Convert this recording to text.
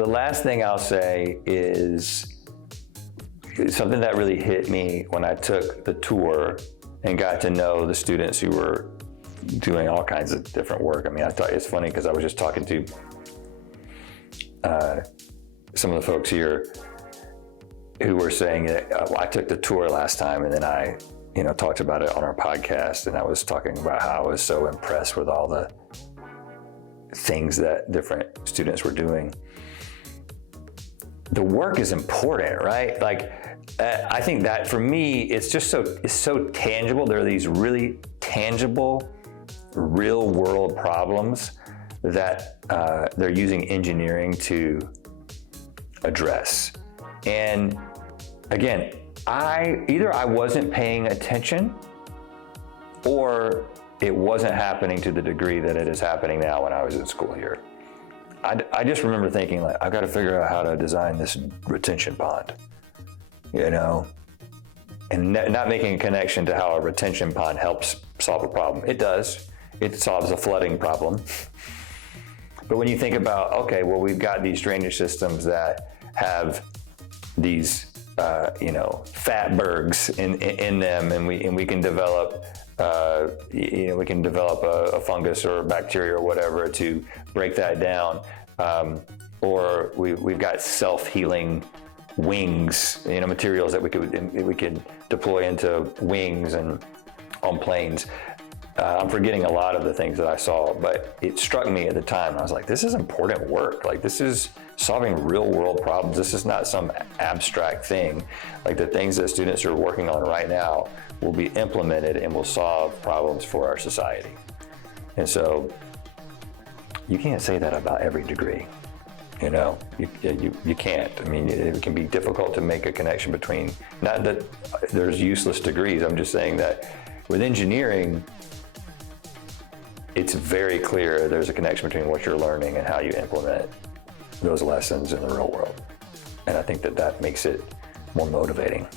the last thing I'll say is something that really hit me when I took the tour and got to know the students who were doing all kinds of different work. I mean, I thought it's funny because I was just talking to some of the folks here who were saying that I took the tour last time, and then I, talked about it on our podcast, and I was talking about how I was so impressed with all the things that different students were doing. The work is important, right? Like, I think that for me, it's so tangible. There are these really tangible, real world problems that they're using engineering to address. And again, either I wasn't paying attention, or it wasn't happening to the degree that it is happening now when I was in school here. I just remember thinking, like, I've got to figure out how to design this retention pond, and not making a connection to how a retention pond helps solve a problem. It does. It solves a flooding problem. But when you think about, okay, well, we've got these drainage systems that have these, fatbergs in them, and we can develop, a fungus or a bacteria or whatever to break that down, or we've got self-healing wings, materials that we could deploy into wings and on planes. I'm forgetting a lot of the things that I saw, but it struck me at the time. I was like, this is important work. Like, this is solving real world problems. This is not some abstract thing. Like, the things that students are working on right now will be implemented and will solve problems for our society. And so you can't say that about every degree. You can't. I mean, it can be difficult to make a connection between, not that there's useless degrees. I'm just saying that with engineering, it's very clear there's a connection between what you're learning and how you implement those lessons in the real world. And I think that makes it more motivating.